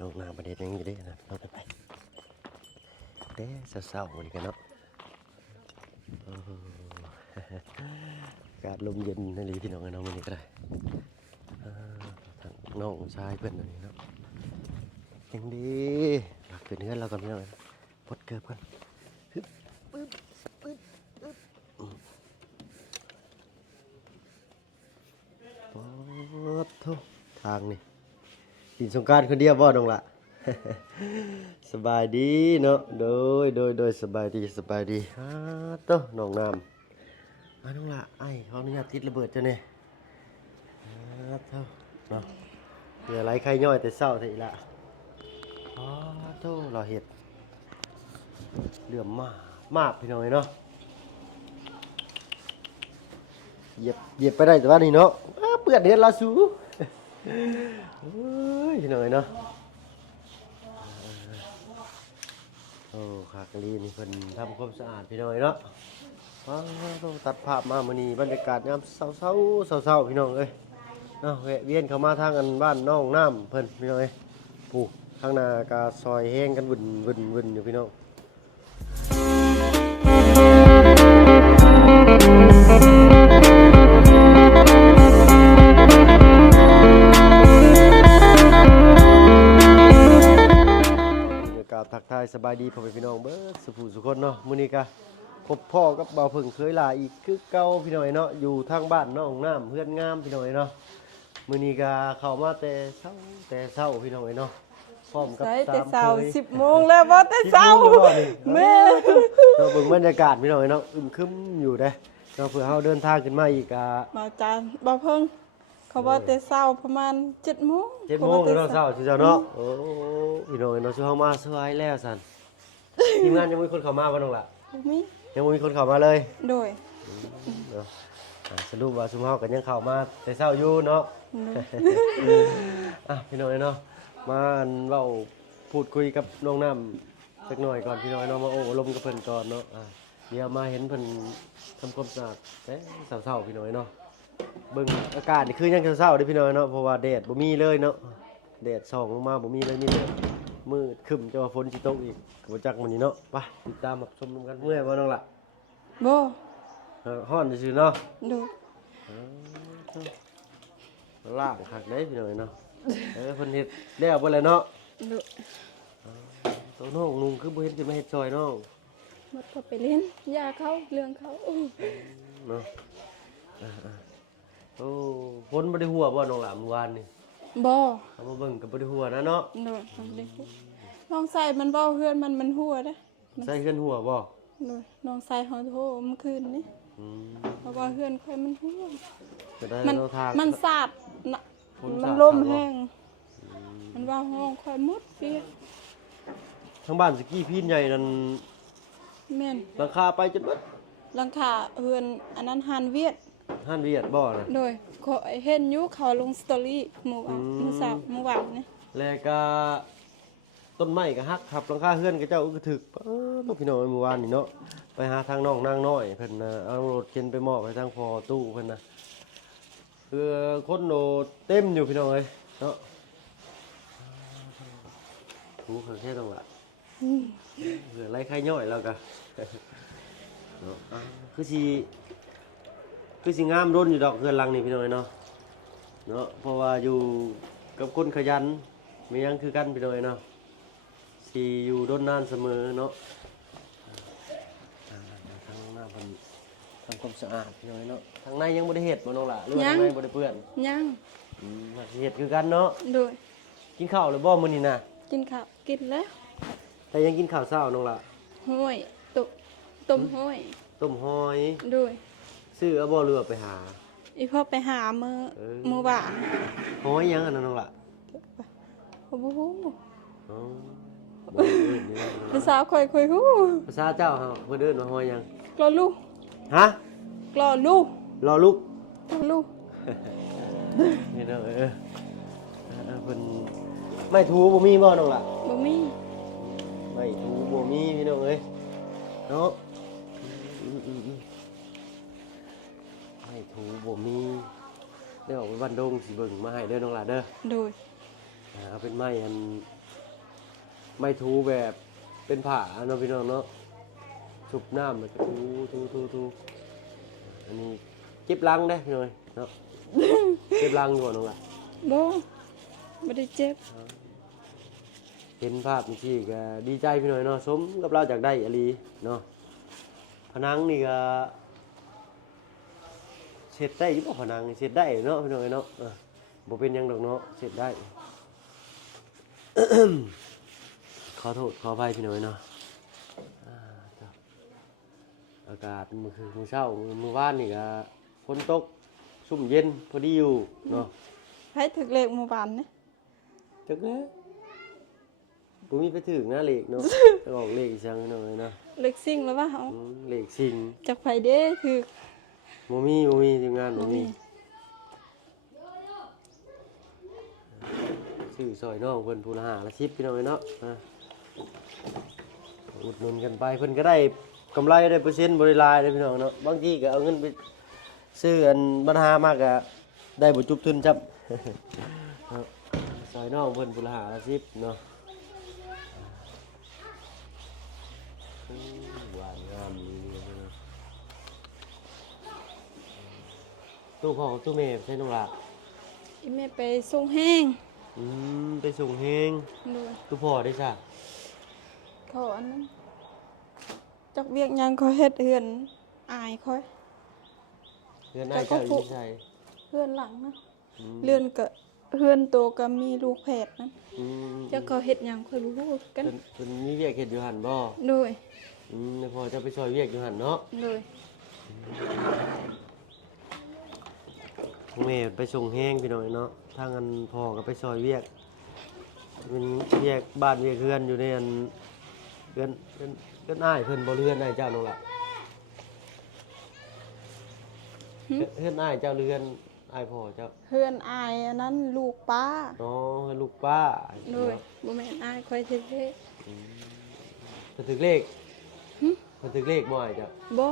น้องน้ำประเด็นยังอยู่ได้นะเราไปเด้เศร้าๆวันนี้กันเนาะอากาศลมเย็นนั่นเลยพี่น้องน้องวันนี้ก็ได้ทางน้องชายเพื่อนนี่เนาะยังดีหลักขึ้นเงินเราก่อนพี่น้องพดเกือบกันปึ๊บปึ๊บปึ๊บปึ๊บโอ้โหทางนี่กินสงกรานต์คนเดียวบ่น้องละ สบายดีเนาะโดยสบายดีโตน้องน้ำน้องละไอ้ขออนุญาตติดระเบิดจ้ะเนี่ยโตเนาะเดี๋ยวไรใครย่อยแต่เศร้าทีละโตเราเห็ดเหลื่อมมากพี่น้อยเนาะเหยียบไปได้แต่ว่านี่เนาะเปื้อนเห็ดลาสูพี่น้อยเนาะโอ้ขากลีนี่เพิ่นทำความสะอาดพี่น้อยเนาะต้องตัดภาพมามื้อนี้บรรยากาศยามเช้าพี่น้องเอ้ยเนาะแวะเวียนเข้ามาทางอันบ้านน้องน้ำเพิ่นพี่น้อยผู้ข้างหน้าก็ซอยแห้งกันวุ่นอยู่พี่น้องทักทายสบายดีพ่อแม่พี่น้องเบิดสุขคนเนาะมื้อนี้ก็พบพ่อกับบ่าวเพิ่งเคยลาอีกคือเก่าพี่น้อยเนาะอยู่ทางบ้านน้องน้ำเพื่อนงามพี่น้อยเนาะมื้อนี้ก็เข้ามาแต่เช้าพี่น้อยเนาะพร้อมกับแต่เช้า10 โมงแล้วบ่แต่เช้าแม่เราเบิ่งบรรยากาศพี่น้อยเนาะอึมครึมอยู่เด้เนาะเพื่อเฮาเดินทางขึ้นมาอีกบ่จานบ่เพิ่งเขาว่าแต่เช้าประมาณ7 โมง7 โมงเนาะเช้าสิเจ้าเนาะโอ้พี่น้อยเนาะสิเฮามาสวยแล้วซั่นทีมงานยังบ่มีคนเข้ามาบ่น้องล่ะยังบ่มีคนเข้ามาเลยโดยเนาะสรุปว่าซุมเฮากันยังเข้ามาแต่เช้าอยู่เนาะพี่น้อยเนาะมาเว้าพูดคุยกับน้องน้ำสักหน่อยก่อนพี่น้อยเนาะมาโอ้ลมกับเพิ่นก่อนเนาะเดี๋ยวมาเห็นเพิ่นทำความสะอาดแต่เช้าๆพี่น้อยเนาะเบิ่งอากาศนี่คือยังเช้าๆเด้พี่น้อยเนาะเพราะว่าแดดบ่มีเลยเนาะแดดส่องลงมาบ่มีเลยมีแต่มืดครึ้มจะว่าฝนสิตกอีกก็บ่จักมื้อนี้เนาะไปติดตามรับชมกันเมื่อยบ่น้องล่ะบ่ฮ้อนซื่อๆเนาะดูล่างคักได้พี่น้อยเนาะเพิ่นเฮ็ดแล้วเบิดแล้วเนาะดูตัวน้องนุ่งคือบ่เห็นสิมาเฮ็ดซอยน้องมันก็ไปเล่นยาเขาเรื่องเขาเนาะโอ้ฝนบ่ได้หัวบ่น้องหลานเมื่อวานนี่บ่เอามาเบิ่งก็บ่ได้หัวนะเนาะโดยน้องใส่มันเว้าเฮือนมันหัวเด้ใส่เฮือนหัวบ่โดยน้องใส่เฮาโทรเมื่อคืนนี่เพราะว่าเฮือนค่อยมันหัวมันสาดมันลมแห้งมันว่าห้องค่อยมุดเปียทางบ้านสกี้พีนใหญ่นั่นแม่นหลังคาไปจนเบิดหลังคาเฮือนอันนั้นหานเวียดบ่น่ะโดยเขาเห็นอยู่เขาลงสตอรี่เมื่อวานนี่แล้วก็ต้นไม้ก็หักครับหลังคาเฮือนก็เจ้าก็ถึกพี่น้องเมื่อวานนี่เนาะไปหาทางน้องนางน้อยเพิ่นน่ะเอารถเข็นไปมอบให้ทางพ่อตู้เพิ่นน่ะคือคนโดเต็มอยู่พี่น้องเอ้ยเนาะหูเขาแค่ตรงละเหลือไรใครย่อยแล้วก็เนาะคือสิงามร่นอยู่ดอกเฮือนหลังนี่พี่น้องเนาะเพราะว่าอยู่กับคนขยันมียังคือกันพี่น้องเนาะสิอยู่ร่นนานเสมอเนาะทางหน้าเพิ่นทำความสะอาดพี่น้องเนาะทางในยังบ่ได้เฮ็ดบ่น้องล่ะหรือว่าทางในบ่ได้เปื้อนยังเฮ็ดคือกันเนาะโดยกินข้าวหรือบ่มื้อนี้น่ะกินข้าวกินแล้วแต่ยังกินข้าวเช้าน้องล่ะห้อยต้มห้อยโดยซื้อเอาบ่หรือไปหาอีพ่อไปหามื้อบ้านห้อยยังอันนั้นน้องล่ะบ่ฮู้อ๋อภาษาค่อยฮู้ภาษาเจ้าเฮาเพิ่นเอิ้นว่าห้อยยังกลอลูกฮะกลอลูกรอลูกนี่เด้อเพิ่นไม่ถูบ่มีบ่น้องล่ะบ่มีไม่ถูบ่มีพี่น้องเอ้ยเนาะไม่ถูบ่มีเดี๋ยววันดงสิเบิ่งมาให้เด้อน้องล่ะเด้อโดยเอาเป็นไม้อัน ไม่ถูแบบเป็นผ้าเนาะพี่น้องเนาะชุบน้ำแล้วก็ถูอันนี้เก็บลังได้พี่น้อยเนาะ เก็บลังอยู่บ่น้องล่ะ บ่บ่ได้เจ็บ เห็นภาพนี่สิก็ดีใจพี่น้อยเนาะสมกับเราจากได้อหลีเนาะผนังนี่ก็เสร็จได้อยู่บ่ผนังนี่เสร็จได้เนาะพี่น้อยเนาะบ่เป็นหยังดอกเนาะเสร็จได้ ขอโทษขออภัยพี่น้อยเนาะจ้ะอากาศมื้อเช้ามื้อวานนี่ก็ฝนตกชุ่มเย็นพอดีอยู่เนาะ ไผถึกเลขหมู่บ้านนี่ จักแล้บ่มีไปถึงหน้าเลขเนาะ จะออกเลขอีจังพี่น้อยเนาะ เลขซิ่งแล้วว่าเฮา เลขสิ่ง จักไผเด้ถึก บ่มีทีมงานบ่มีซื้อซอยน้องเพิ่นผู้ละ5ละ10พี่น้อยเนาะอุดหนุนกันไปเพิ่นก็ได้กำไรได้เปอร์เซ็นต์บ่ได้หลายเด้อพี่น้องเนาะบางทีก็เอาเงินไปซื้ออันปัญหามากก็ได้บ่จุบทุนจับ ซอยน้องเพิ่นผู้ละ5ละ10เนาะหวานงามดีเนาะตู้พ่อกับตู้แม่ใช่น้องล่ะ อีแม่ไปส่งแห้ง ไปส่งเฮง โดย ตู้พ่อได้จ้ะ เขาอันนั้นจักเวียกหยังเขาเฮ็ดเฮือนอายค่อย เรือนนายเจ้าอยู่ที่ใส่ เฮือนหลังนะเรือนก็เฮือนโตก็มีลูกแพทย์นั้น จักเขาเฮ็ดหยังค่อยบ่ฮู้กัน เป็นมีเวียกเฮ็ดอยู่หั่นบ่ โดย ในพ่อจะไปซอยเวียกอยู่หั่นเนาะ โดย แม่ไปส่งแห้งพี่น้อยเนาะทางอันพ่อก็ไปซอยเวียกเป็นเวียกบ้านเวียกเฮือนอยู่ในอันเฮือนอ้ายเพิ่นบ่เรือนอ้ายเจ้านั่นล่ะเฮือนอ้ายเจ้าเรือนอ้ายพ่อเจ้า เฮือนอายอันนั้นลูกป้า อ๋อเฮือนลูกป้า โดยบ่แม่นอายค่อยเท่ เพิ่นถึกเลขเพิ่นถึกเลขบ่อ้ายเจ้า ๆบ่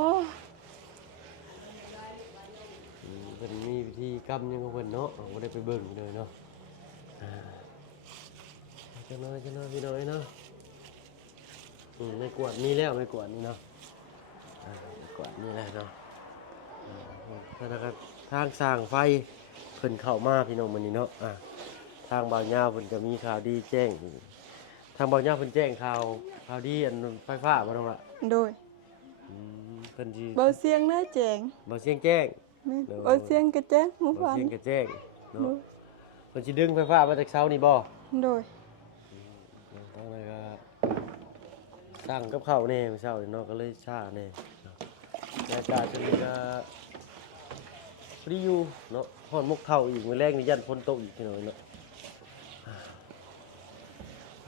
เพิ่นมีวิธีกรรมหยังของเพิ่นเนาะบ่ได้ไปเบิ่งเลยเนาะจังน้อยพี่น้อยเนาะไม่กวาดนี่แล้วไม่กวาดนี่เนาะไม่กวาดนี่แหละเนาะนั่นนะครับทางสร้างไฟเพิ่นเข้ามาพี่น้องมื้อนี้เนาะทางบ่าวยาวเพิ่นก็มีข่าวดีแจ้งทางบ่าวยาวเพิ่นแจ้งข่าวดีอันไฟฟ้าบ่ต้องล่ะ โดย เพิ่นสิ เบาเสียงนะแจง บ่เสียงแจ้ง แม่นเบาเสียงก็แจ้งหมู่ บ่ บ้าน เสียงก็แจ้ง โด เนาะ ย เพิ่นสิดึงไฟฟ้ามาจากเสานี่บ่ โดย ทางนั้นก็สร้างกับข้าวแน่มื้อเช้านี่เนาะก็เลยช้าแน่เนาะบรรยากาศช่วงนี้ก็ฟรีอยู่เนาะฮ้อนมุกเข้าอีกมื้อแรกนี่ยันฝนตกอีกพี่น้อยเนาะ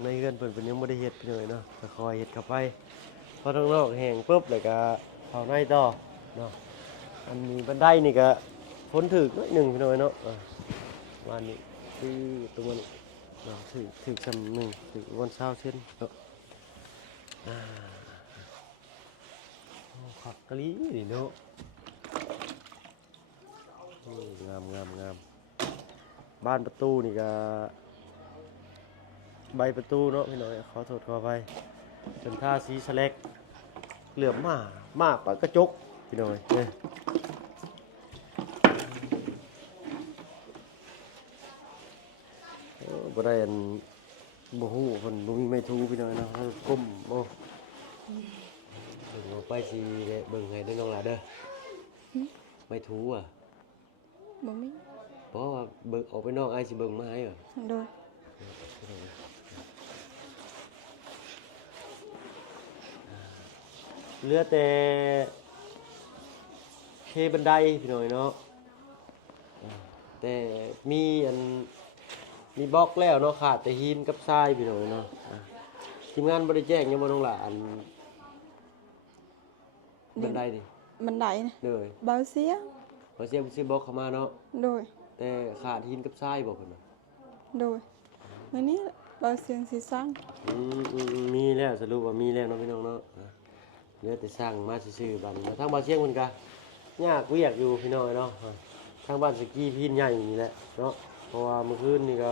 ในเรือนเพิ่นยังบ่ได้เฮ็ดพี่น้อยเนาะก็คอยเฮ็ดเข้าไปพอทางนอกแห้งปุ๊บแล้วก็เข้าในต่อเนาะอันนี้บันไดนี่ก็ฝนถึกน้อยหนึงพี่น้อยเนาะวันนี้คือตรงนี้เนาะถึกซ้ำหนึงถึกวัน20เซนเนาะขับกะลีนี่เนาะงามบ้านประตูนี่ก็ใบประตูเนาะพี่น้อยขอโทษขออภัยเป็นท่าสีสแลกเหลือมมาปะกระจกพี่น้อยเนี่ยบ่ได้อันบ่ฮู้เพิ่นบ่มีไม้ถูพี่น้อยเนาะเฮาก้มโอ้เบิ่งเอาไปสิได้เบิ่งให้ได้น้องหลาเด้อไม้ถูอ่ะ บ่มี เพราะว่าเบิ่งออกไปนอกอ้ายสิเบิ่งมาให้เหรอ โดย เหลือแต่เทบันไดพี่น้อยเนาะแต่มีอันมีบล็อกแล้วเนาะขาดแต่หินกับทรายพี่น้อยเนาะทีมงานบ่ได้แจ้งยังบ่ต้องหลาอันบันไดนี่ บันไดนะ เลย เบาเสียง พอเสียงซื้อบล็อกเข้ามาเนาะ โดย แต่ขาดหินกับทรายบ่เพิ่นน่ะ โดยมื้อนี้เบาเสียงสิสร้าง มีแล้วสรุปว่ามีแล้วเนาะพี่น้องเนาะเหลือแต่สร้างมาซื่อๆบัดนี้ทางบ้านเชียงเพิ่นก็ยากเวียกอยู่พี่น้อยเนาะทางบ้านสกีพีนใหญ่นี่แหละเนาะเพราะว่าเมื่อคืนนี่ก็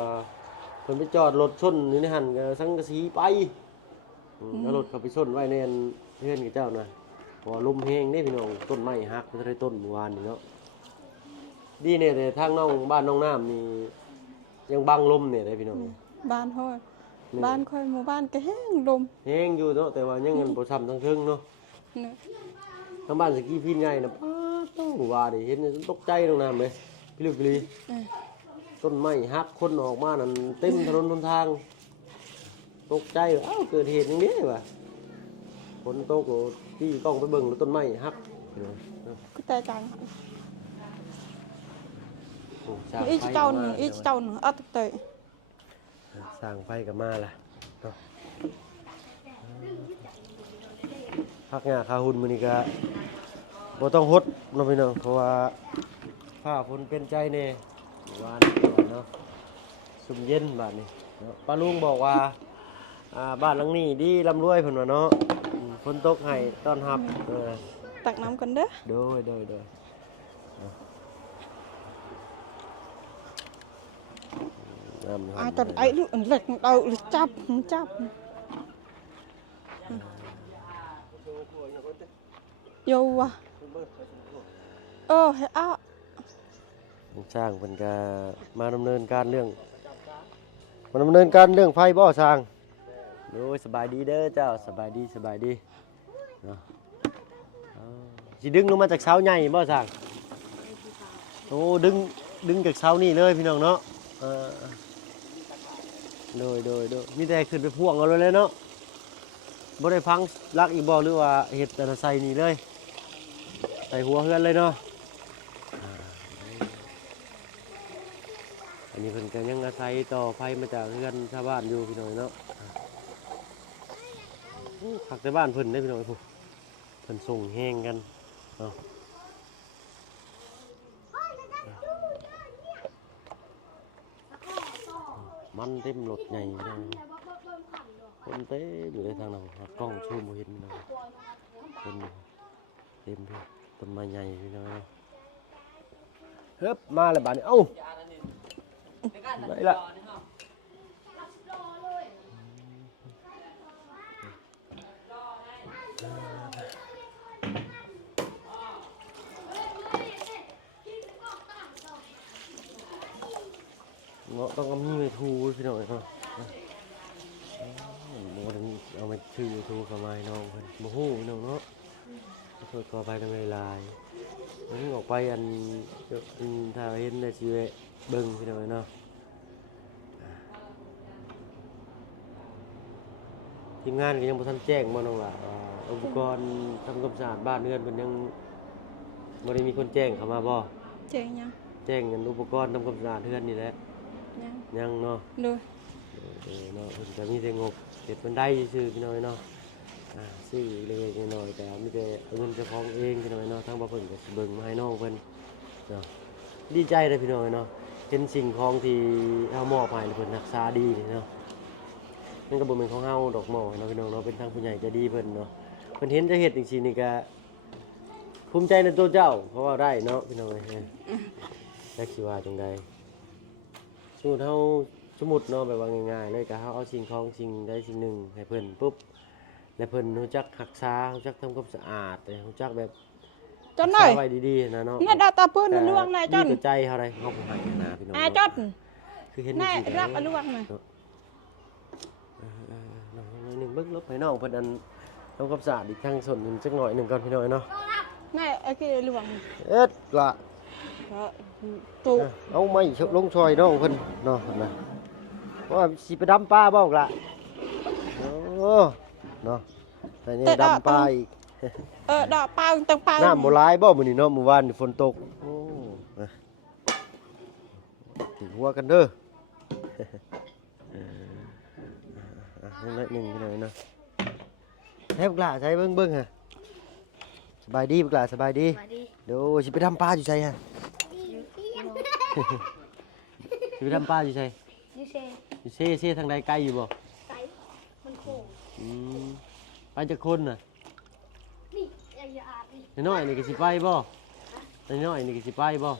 ท พิ่นไปจอดรถชนอยู่ในหันก็สังกะสีไปแล้วรถเขาไปชนไว้ในอันเฮือนกับเจ้าน่ะพอลมแห้งนี่พี่น้องต้นไม้หักมันได้ต้นเมื่อวานนี่เนาะดีเนี่ยแต่ทางน้องบ้านน้องน้ำนี่ยังบังลมเนี่ยได้พี่น้อง บ้านห้อยบ้านค่อยหมู่บ้านก็แห้งลม แห้งอยู่เนาะแต่ว่ายังเงินบ่ซ้ำทั้งเทิงเนาะ เนี่ย ทางบ้านสกีพี่ใหญ่น่ะป้าต้องว่าดิเห็นจนตกใจน้องน้ำเลยพี่ลึกพี่ลี เออ ต้นไม้หักคนออกมานั่นเต็มถนนหนทางตกใจว่าเอ้าเกิดเหตุอย่างนี้วะฝนตกโอ้พี่ต้องไปเบิ่งแล้วต้นไม้หักพี่น้อง ก็แต่จัง โอ้สร้าง อี ไฟ เจ้า ก็ หนึ่ง มา อีเจ้าหนึ่งเอาเตย สร้างไฟก็มาล่ะเนาะพักงานคาหุ่นมื้อนี้ก็บ่ต้องฮดเนาะพี่น้องเพราะว่าฟ้าฝนเป็นใจแน่เมื่อวานเนาะซุ่มเย็นบาดนี้เนาะป้าลุงบอกว่าบ้านหลังนี้ดีร่ำรวยเพิ่นว่าเนาะฝนตกให้ต้อนรับตักน้ำกันเด้อ โดยน้ำ จนไอ้ลูกเหล็กเอาจับโยวะให้อ้า สร้างเพิ่นก็มาดำเนินการเรื่องไฟบ่สร้างโอ้ยสบายดีเด้อเจ้าสบายดีเนาะสิดึงลงมาจากเสาใหญ่บ่สร้างโอ้ดึงจากเสานี่เลยพี่น้องเนาะโดยมีแต่ขึ้นไปพ่วงเอาเลยเนาะบ่ได้พังลักอีกบ่หรือว่าเฮ็ดแต่ละใส่นี่เลยใส่หัวเฮือนเลยเนาะอันนี้เพิ่นก็ยังอาศัยต่อไฟมาจากเฮือนชาวบ้านอยู่พี่น้องเนาะผักในบ้านเพิ่นได้พี่น้องผู้เพิ่นส่งแห้งกันเนาะมันเต็มรถใหญ่เลยคนเต็มอยู่ในทางนั้นกล้องชูมบ่เห็นเลยคนเต็มพี่ต้นไม้ใหญ่พี่น้องเฮ้ยมาแล้วบ้านนี้เอ้าไหนล่ะเงาะต้องเอามีไปทูพี่น้องเนาะโมถึงเอาไปชื่อทูเข้ามาให้น้องเพิ่นโมโหพี่น้องเนาะช่วยก่อไปทำลายมันออกไปอันถ้าเห็นในชีวิตเบิ่งพี่น้องเนาะทีมงานก็ยังบ่ทันแจ้งบ่น้องล่ะอุปกรณ์ทำความสะอาดบ้านเรือนเพิ่นยังบ่ได้มีคนแจ้งเข้ามาบ่ เจ๋งยัง แจ้งกันอุปกรณ์ทำความสะอาดเรือนนี่แหละ ยังเนาะ ดู เนาะเพิ่นก็มีแต่งบเฮ็ดบันไดซื่อพี่น้อยเนาะซื้อเล็กๆน้อยๆแต่มีแต่เอาเงินเจ้าของเองพี่น้อยเนาะทางบ่เพิ่นก็สิเบิ่งมาให้น้องเพิ่นเนาะดีใจเลยพี่น้อยเนาะเห็นสิ่งของที่เฮามอบให้เพิ่นรักษาดีนี่เนาะมันก็บ่แม่นของเฮาดอกหม้อเนาะพี่น้องเนาะเป็นทางผู้ใหญ่ใจดีเพิ่นเนาะเพิ่นเห็นจะเฮ็ดจังซี่นี่ก็ภูมิใจในตัวเจ้าเพราะว่าได้เนาะพี่น้อยจักสิว่าจังได๋สมมุติเฮาสมมุติเนาะแบบว่าง่ายๆเลยก็เฮาเอาสิ่งของสิ่งใดสิ่งหนึ่งให้เพิ่นปุ๊บแล้วเพิ่นรู้จักรักษารู้จักทำความสะอาดรู้จักแบบ จนหน่อย ไว้ดีๆนะเนาะ เนี่ยดาตาปืนลวงนายจน ดีต่อใจเฮาได้เฮาบ่ให้นะพี่น้อง นายจน คือเห็น นาย สิ รับอลวงน่ะ น้องนึงเบิ่งลบให้น้องเพิ่นอันทำความสะอาดอีกทางส่วนหนึงจักหน่อยหนึงก่อนพี่น้อยเนาะ นายไอ้กี่ลวง เอ็ดล่ะ ตู เอาไม้ชกลงซอยน้องเพิ่นเนาะนะว่าสิไปดำปลาบ่ล่ะโอ้เนาะแต่นี่ดำปลาอีก ดอกเปล่าตังเปล่า น้ำบ่หลายบ่มื้อนี้เนาะมื้อวานนี่ฝนตกโอ้ถึงหัวกันเด้อนิดนึงพี่น้อยเนาะใช้บักหลาใช้เบิ่งฮะสบายดีบักหลาสบายดีเดี๋ยวสิไปทำปลาอยู่ไสฮะสิไปทำปลาอยู่ไสอยู่เซ่ทางใดไกลอยู่บ่ ไก่มันโค้ง ไปจากคนน่ะ นี่อย่าอาบนี่ น้อยนี่ก็สิไปบ่น้อยนี่ก็สิไปบ่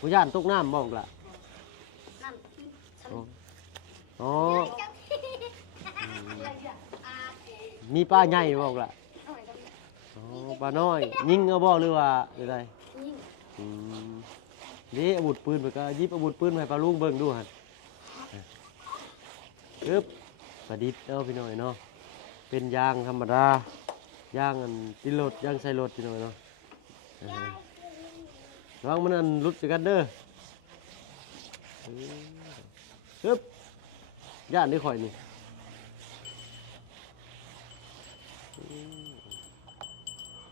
บ่ย่านตกน้ำบ่บักหลา น้ำ อ๋อ อยากจะอาบ มีปลาใหญ่บอกล่ะ เอาไว้ตรงนี้ อ๋อปลาน้อย ยิงเอาบ่หรือว่าหรือได ยิ่ง อืมนี่อาวุธปืนไปก็หยิบอาวุธปืนมาให้ปลาลุงเบิ่งดูหั่นปึ๊บประดิษฐ์เอาพี่น้อยเนาะเป็นยางธรรมดายางอันติดรถยางใส่รถพี่น้อยเนาะระวังมันอันหลุดสิกันเด้อปึ๊บย่านได้ข่อยนี่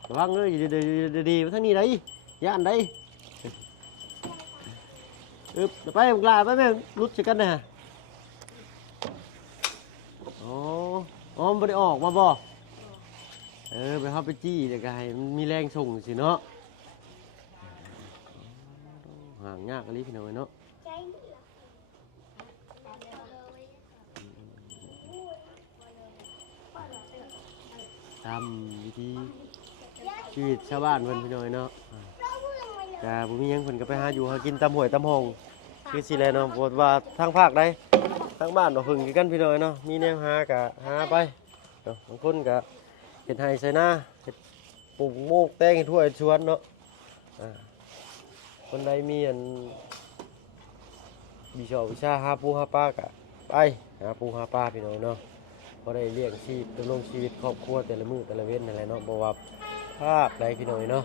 ระวังเลยดีๆมาทางนี้ได้ย่านได้อึบเดี๋ยวไปลาไปแม่รุดสิกันนะฮะอ๋ออ๋อมันบ่ได้ออกมาบ่ไปเข้าไปจี้เดี๋ยวก็ให้มันมีแรงส่งสิเนาะห่างยากอะไรพี่น้อยเนาะตามวิธีชีวิตชาวบ้านเพิ่นพี่น้อยเนาะแต่บ่มีหยังเพิ่นก็ไปหาอยู่หากินตามห้วยตามห้องคือสิแลเนาะบ่ว่าทางภาคใดทางบ้านบ่พึ่งคือกันพี่น้อยเนาะมีแนวหาก็หาไปเนาะบางคนก็เฮ็ดไร่ใส่นาเฮ็ดปลูกโมกแตงเฮ็ดทั่วเฮ็ดสวนเนาะคนใดมีอันวิชาหาปูหาปลาก็ไปหาปูหาปลาพี่น้อยเนาะบ่ได้เลี้ยงชีพดำรงชีวิตครอบครัวแต่ละมื้อแต่ละเว้นนั่นแหละเนาะบ่ว่าภาคใดพี่น้อยเนาะ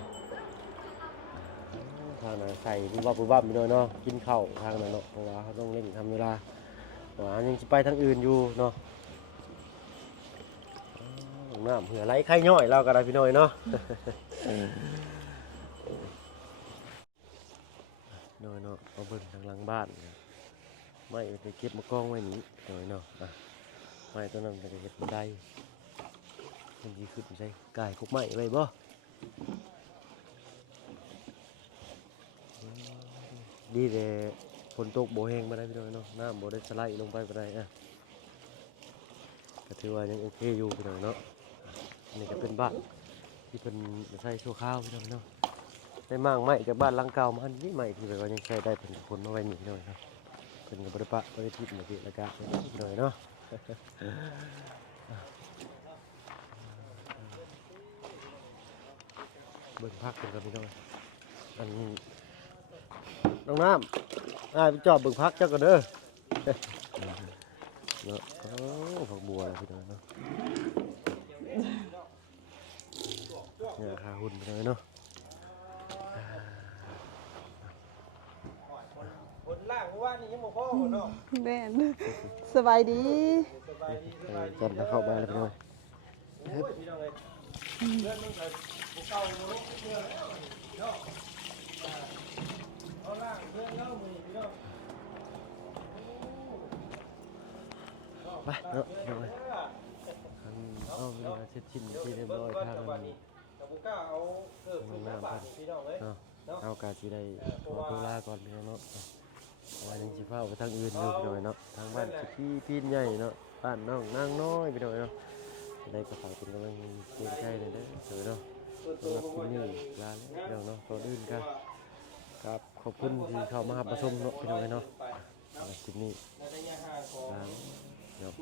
ทางนั้นใส่ปุ๊บปั๊บพี่น้อยเนาะกินข้าวทางนั้นเนาะเพราะว่าเขาต้องเร่งทำเวลาว่ายังสิไปทางอื่นอยู่เนาะน้ำเหือไหลไข่ย่อยเราก็ได้พี่น้อยเนาะน้อยเนาะเอาเบิ่งทางหลังบ้านไม่ไปเก็บมากองไว้นี้น้อยเนาะไม่ตัวนั้นจะเก็บบันไดมันดีขึ้นใช่กายพวกไม้ไว้บ่ดีแต่ฝนตกโบแห้งมาได้พี่น้อยเนาะน้ำโบได้สไลด์ลงไปบ่ได้ก็ถือว่ายังโอเคอยู่พี่น้อยเนาะนี่ก็เป็นบ้านที่เป็นใช้ชั่วคราวพี่น้อยเนาะได้มากไม้จากบ้านหลังเก่ามาอันนี้ใหม่ที่แบบว่ายังใช้ได้เป็นผลมาไว้นี่พี่น้อยเนาะเป็นกับบริปะบริพิษมาพี่ละกะพี่น้อยเนาะเบิ่งพักกันกับพี่น้อยอันน้องน้ำไปจอบเบิ่งพักเจ้ากันเด้อเนาะผักบัวพี่น้อยเนาะเนี่ยขาหุ่นพี่น้อยเนาะคนล่างเพราะว่านี่ยังบ่พอเนาะแม่นสบายดี จับเข้ามาแล้วพี่น้อยพี่น้องเลยเรื่องมันเกิดบุกเก่าเนาะเรื่องเนาะเอาล่างเรื่องเล่ามือพี่น้องไปเนาะพี่น้องเลยเอาเวลาเสร็จชิ้นที่เรียบร้อยทางนั้นเอากาจีได้ขอตัวลาก่อนพี่น้องเนาะวันนี้สิพาไปทางอื่นเลยพี่น้อยเนาะทางบ้านสิพี่พีนใหญ่เนาะบ้านน้องนางน้อยพี่น้อยเนาะได้กระเป๋าเป็นกำลังเกณฑ์ใจเลยเด้อเสือเนาะสำหรับที่นี่ลาแล้วเนาะก่อนอื่นครับขอบคุณที่เข้ามาประชุมเนาะพี่น้อยเนาะที่นี่ลาเนาะ